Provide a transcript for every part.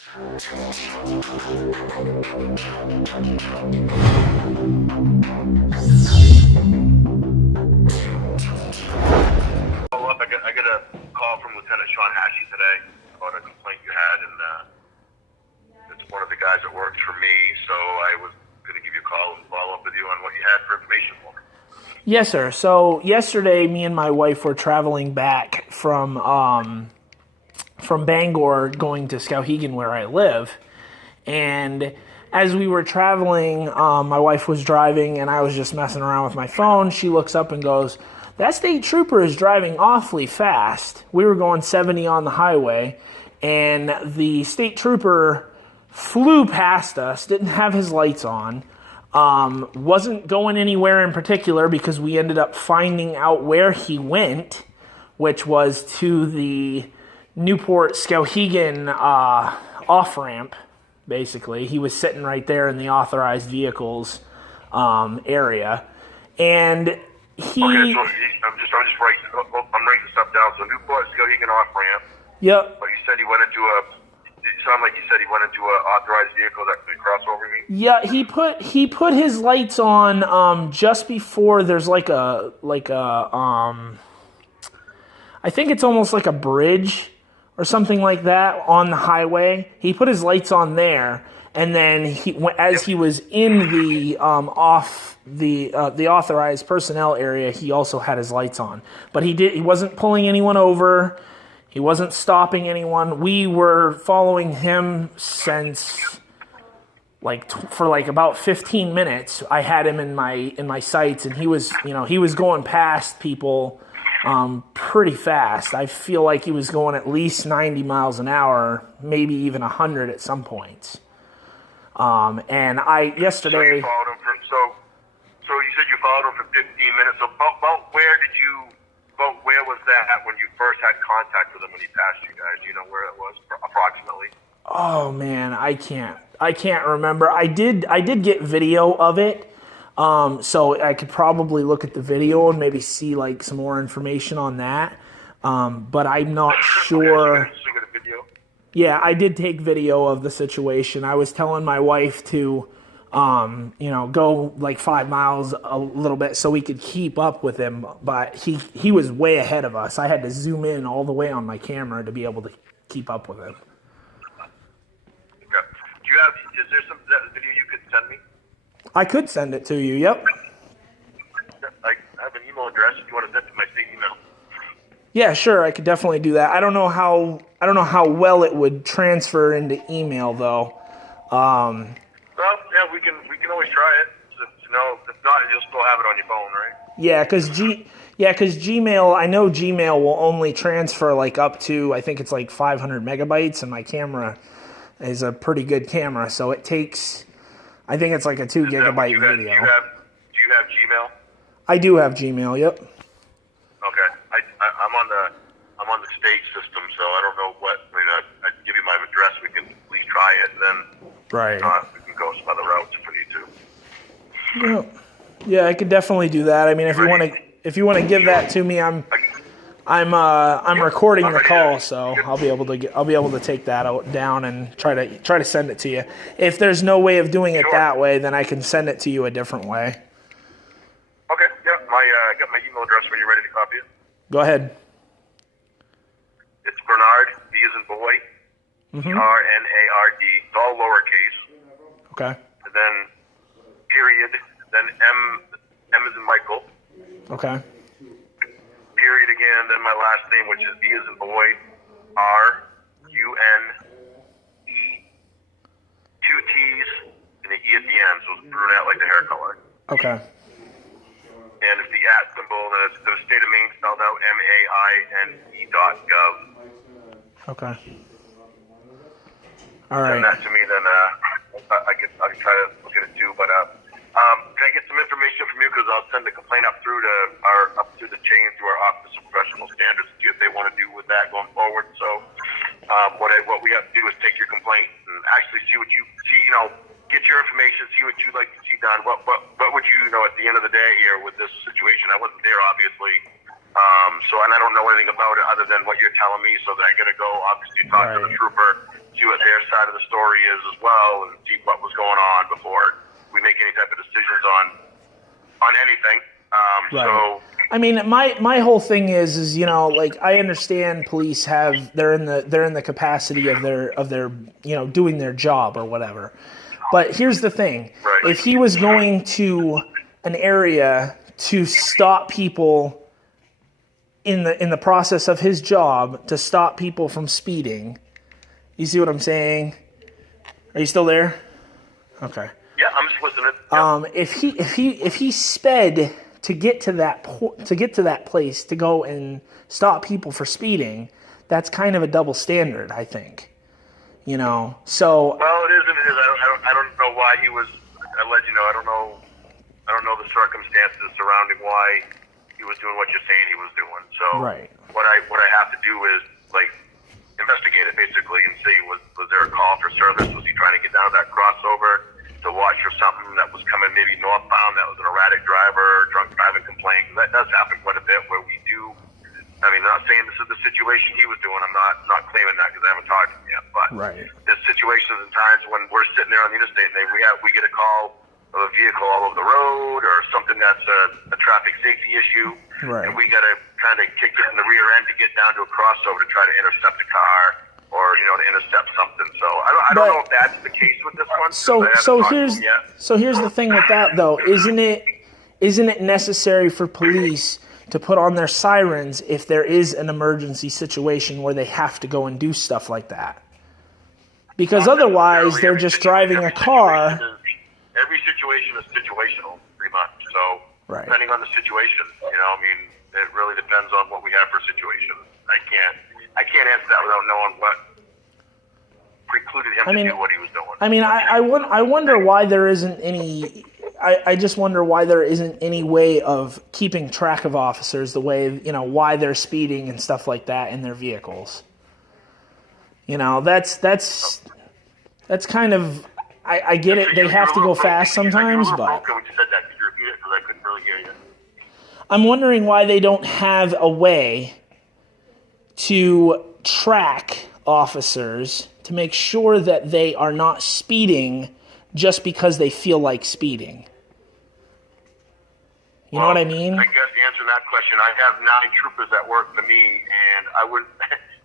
I got a call from Lieutenant Sean Hashey today about a complaint you had, and it's one of the guys that works for me, so I was going to give you a call and follow up with you on what you had for information for me. Yes, sir. So yesterday, me and my wife were traveling back from Bangor going to Skowhegan, where I live, and as we were traveling, my wife was driving, and I was just messing around with my phone. She looks up and goes, "That state trooper is driving awfully fast." We were going 70 on the highway, and the state trooper flew past us, didn't have his lights on, wasn't going anywhere in particular because we ended up finding out where he went, which was to the Newport Skowhegan off-ramp, basically. He was sitting right there in the authorized vehicles area, and he... Okay, so I'm just writing, I'm writing stuff down. So Newport Skowhegan off-ramp. Yep. But you said he went into it sounded like you said he went into an authorized vehicle that could cross over me. Yeah, he put his lights on just before there's like a I think it's almost like a bridge or something like that on the highway. He put his lights on there, and then as he was in the the authorized personnel area, he also had his lights on. But he wasn't pulling anyone over. He wasn't stopping anyone. We were following him since for about 15 minutes. I had him in my sights, and he was going past people pretty fast. I feel like he was going at least 90 miles an hour, maybe even 100 at some points. And yesterday. So you followed him so you said you followed him for 15 minutes. So about where was that when you first had contact with him when he passed you guys? Do you know where it was approximately? Oh man, I can't remember. I did get video of it, so I could probably look at the video and maybe see like some more information on that. But I'm not sure. Okay, so you got a video? Yeah, I did take video of the situation. I was telling my wife to go like 5 miles a little bit so we could keep up with him, but he was way ahead of us. I had to zoom in all the way on my camera to be able to keep up with him. Okay. Is there some video you could send me? I could send it to you, yep. I have an email address if you want to send it to my state email. Yeah, sure, I could definitely do that. I don't know how well it would transfer into email though. Well, yeah, we can always try it. If not, you'll still have it on your phone, right? Yeah, because Gmail, I know Gmail will only transfer like up to, I think it's like 500 megabytes, and my camera is a pretty good camera, so it takes, I think it's like a 2 gigabyte video. Do you have Gmail? I do have Gmail, yep. Okay, I'm on the state system, so I don't know what. I can give you my address. We can at least try it, and then right. We can go some other routes if we need to. Yeah, I could definitely do that. I mean, if you want to give that to me, I'm recording the call, so I'll be able to take that down and try to send it to you. If there's no way of doing it that way, then I can send it to you a different way. Okay. Yeah. I got my email address when you're ready to copy it. Go ahead. It's Bernard, B as in boy, Rnard. It's all lowercase. Okay. And then period. Then M as in Michael. Okay. Period again. Then my last name, which is B as in boy, Rune. 2 T's and an E at the end, so it's brunette like the hair color. Okay. And it's the @ symbol, and it's the state of Maine spelled out MAINE.gov. Okay. All right. Send that to me, then I can try to look at it too. But can I get some information from you? Because I'll send the complaint up through the chain through our Office of Professional Standards to see what they want to do with that going forward. So what we have to do is take your complaint and actually see what you see. Get your information, see what you'd like to see done. What would you at the end of the day here with this situation? I wasn't there, obviously. And I don't know anything about it other than what you're telling me. So that I got to go, obviously, talk to the trooper, see what their side side of the story is as well, and see what was going on before we make any type of decisions on anything. Right. So, I mean, my whole thing is like, I understand police they're in the capacity of their doing their job or whatever. But here's the thing: right. if he was going to an area to stop people in the process of his job, to stop people from speeding, you see what I'm saying? Are you still there? Okay. Yeah, I'm just listening. Yeah. If he sped to get to that place to go and stop people for speeding, that's kind of a double standard, I think. So. Well, it is and it is. I don't know why he was. I let you know. I don't know the circumstances surrounding why he was doing what you're saying he was doing. So. Right. What I have to do is investigate it basically and see was there a call for service? Was he trying to get down to that crossover to watch for something that was coming maybe northbound that was an erratic driver, drunk driving complaint? That does happen quite a bit where we do. I mean, I'm not saying this is the situation he was doing. I'm not claiming that because I haven't talked to him yet. But right. There's situations and times when we're sitting there on the interstate and we get a call of a vehicle all over the road or something that's a traffic safety issue. Right. And we got to kind of kick it in the rear end to get down to a crossover to try to intercept a car or to intercept something. So I don't know if that's the case with this one. So here's the thing with that though, isn't it necessary for police to put on their sirens if there is an emergency situation where they have to go and do stuff like that? Because otherwise they're just driving a car. Every situation is situational, pretty much. So right. Depending on the situation, it really depends on what we have for a situation. I can't answer that without knowing what precluded him to do what he was doing. I mean, I wonder why there isn't any. I just wonder why there isn't any way of keeping track of officers, the way why they're speeding and stuff like that in their vehicles. That's kind of. I get it. They have to go fast sometimes, but. When you said that, could you repeat it? Because I couldn't really hear you. I'm wondering why they don't have a way to track officers to make sure that they are not speeding just because they feel like speeding. You know what I mean? I guess answering that question, I have 9 troopers that work for me, and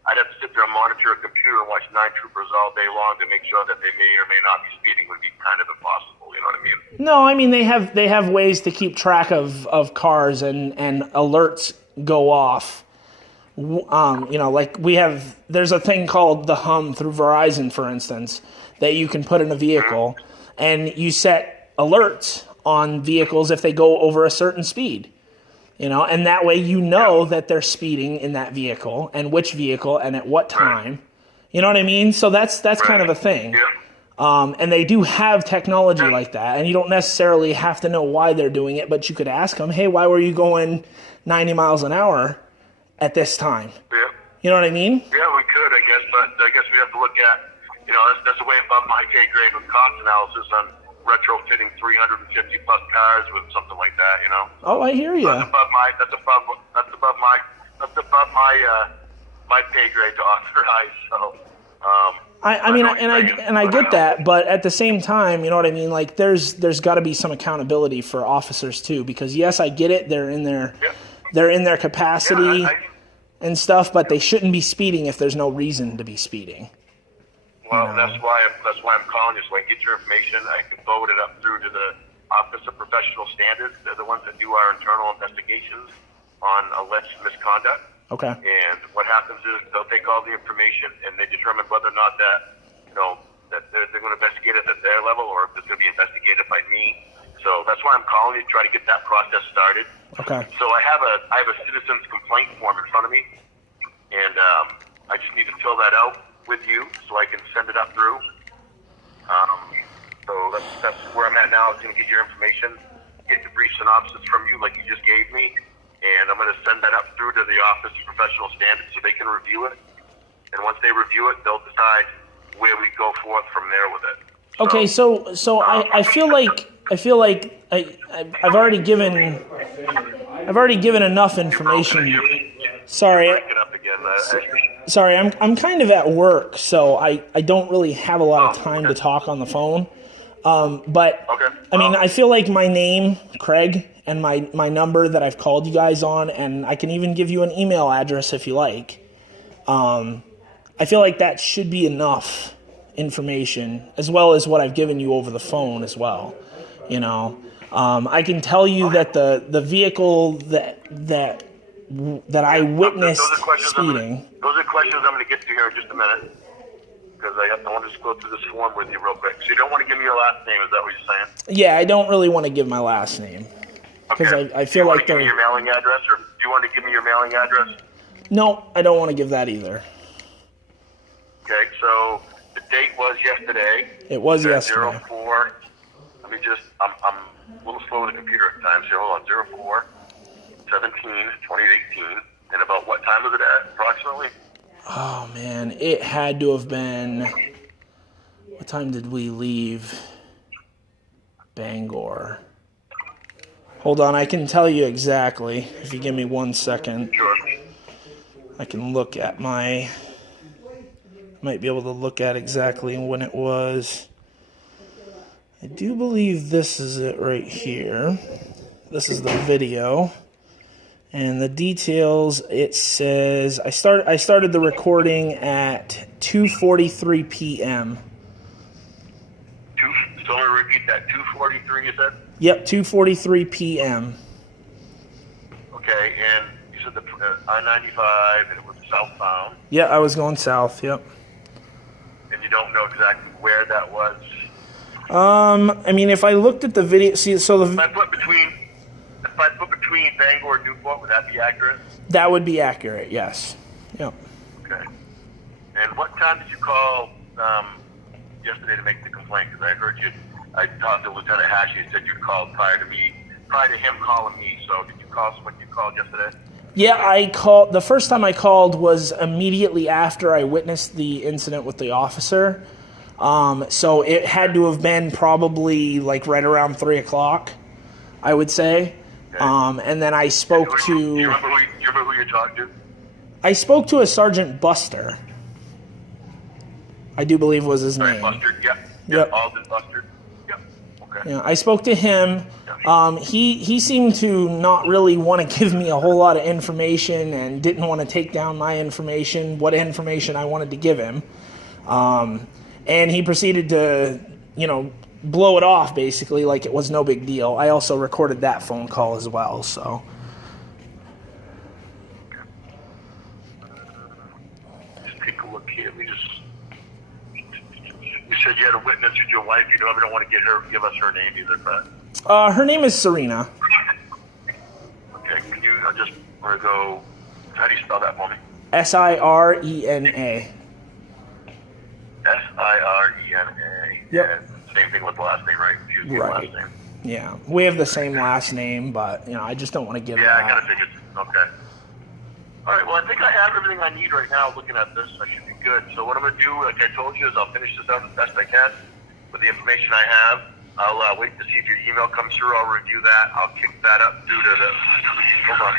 I'd have to sit there and monitor a computer and watch 9 troopers all day long to make sure that they may or may not be speeding would be kind of impossible. You know what I mean? No, I mean they have ways to keep track of cars and alerts go off. Like there's a thing called the hum through Verizon, for instance, that you can put in a vehicle, and you set alerts on vehicles if they go over a certain speed. And that way that they're speeding in that vehicle and which vehicle and at what time. You know what I mean? So that's kind of a thing. Yeah. And they do have technology like that, and you don't necessarily have to know why they're doing it, but you could ask them, hey, why were you going 90 miles an hour at this time? Yeah. You know what I mean? Yeah, we could, I guess, but I guess we have to look at, that's way above my pay grade with cost analysis on retrofitting 350 plus cars with something like that, Oh, I hear you. That's above my pay grade to authorize. So, I get that, but at the same time, you know what I mean? Like there's got to be some accountability for officers too, because yes, I get it. They're in their capacity and stuff, but they shouldn't be speeding if there's no reason to be speeding. Well, that's why I'm calling you, so I can get your information. I can forward it up through to the Office of Professional Standards. They're the ones that do our internal investigations on alleged misconduct. Okay. And what happens is they'll take all the information and they determine whether or not that they're going to investigate it at their level or if it's going to be investigated by me. So that's why I'm calling you to try to get that process started. Okay. So I have a citizen's complaint form in front of me, and I just need to fill that out with you so I can send it up through. So that's where I'm at now. I'm going to get your information, get the brief synopsis from you like you just gave me, and I'm going to send that up through to the Office of Professional Standards so they can review it. And once they review it, they'll decide where we go forth from there with it. Okay, so I feel like I've already given enough information. Sorry. Break it up again. Sorry, I'm kind of at work, so I don't really have a lot of time to talk on the phone. But I mean, I feel like my name, Craig, and my number that I've called you guys on, and I can even give you an email address if you like. I feel like that should be enough information, as well as what I've given you over the phone as well. You know, I can tell you that the vehicle that I witnessed speeding. Those are questions I'm going to get to here in just a minute, because I want to just go through this form with you real quick. So you don't want to give me your last name, is that what you're saying? Yeah, I don't really want to give my last name, because I feel like do you want to give me your mailing address, or do you want to give me your mailing address? No, I don't want to give that either. Okay, so the date was yesterday. It was yesterday. 04. Let me just, I'm a little slow with the computer at times, so hold on. 04/17/2018. And about what time was it at, approximately? Oh, man, it had to have been, what time did we leave Bangor? Hold on, I can tell you exactly, if you give me 1 second. Sure. I can look at might be able to look at exactly when it was. I do believe this is it right here. This is the video. And the details, it says, I started the recording at 2:43 p.m. So I'm going to repeat that, 2:43 you said? Yep, 2:43 p.m. Okay, and you said the I-95, and it was southbound. Yeah, I was going south, yep. And you don't know exactly where that was? I mean, if I looked at the video, see, so If I put between Bangor and Newport, would that be accurate? That would be accurate, yes. Yep. Okay. And what time did you call yesterday to make the complaint? Because I talked to Lieutenant Hashi and said you called prior to him calling me. So did you call when you called yesterday? Yeah, I called. The first time I called was immediately after I witnessed the incident with the officer. So it had to have been probably like right around 3 o'clock, I would say. Okay. And then I spoke to. Do you remember who you talked to? I spoke to a Sergeant Buster. I do believe was his name. Buster, yep. Yep. Alden Buster. Yep. Okay. Yeah, I spoke to him. He seemed to not really want to give me a whole lot of information and didn't want to take down my information, what information I wanted to give him. And he proceeded to, blow it off basically like it was no big deal. I also recorded that phone call as well, so. Just take a look here. You said you had a witness with your wife. You don't want to give us her name either, but. Her name is Serena. Okay, I just want to go, how do you spell that for me? Sirena. Sirena. Yep. And same thing with the last name, right? Right. Last name. Yeah, we have the same last name, but I just don't want to give. Yeah, I gotta figure. Okay. All right. Well, I think I have everything I need right now. Looking at this, I should be good. So what I'm gonna do, like I told you, is I'll finish this out as best I can with the information I have. I'll wait to see if your email comes through. I'll review that. I'll kick that up through to the. Hold on.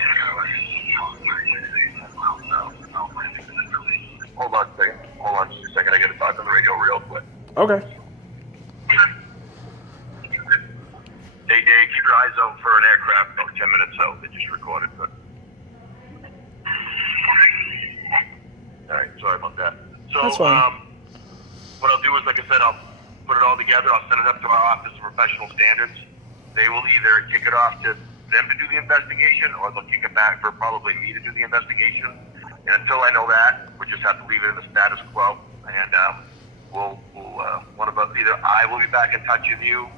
Hold on a second. Hold on just a second. I gotta talk on the radio real quick. Okay. Hey, Dave, keep your eyes out for an aircraft about 10 minutes out. They just recorded, but. All right, sorry about that. So, that's fine. What I'll do is, like I said, I'll put it all together. I'll send it up to our Office of Professional Standards. They will either kick it off to them to do the investigation, or they'll kick it back for probably me to do the investigation. And until I know that, we'll just have to leave it in the status quo. And one of us, either I will be back in touch with you,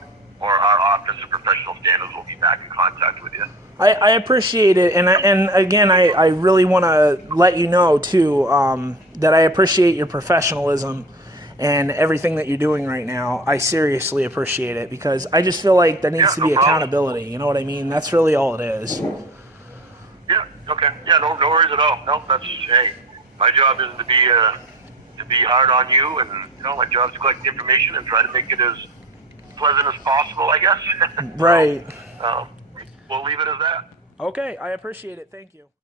or our Office of Professional Standards will be back in contact with you. I appreciate it, and again, I really want to let you know, too, that I appreciate your professionalism and everything that you're doing right now. I seriously appreciate it, because I just feel like there needs to be accountability, you know what I mean? That's really all it is. Yeah, okay. Yeah, no worries at all. No, that's, hey, my job isn't to be hard on you, and, my job is to collect the information and try to make it as pleasant as possible, I guess. Right. We'll leave it as that. Okay, I appreciate it. Thank you.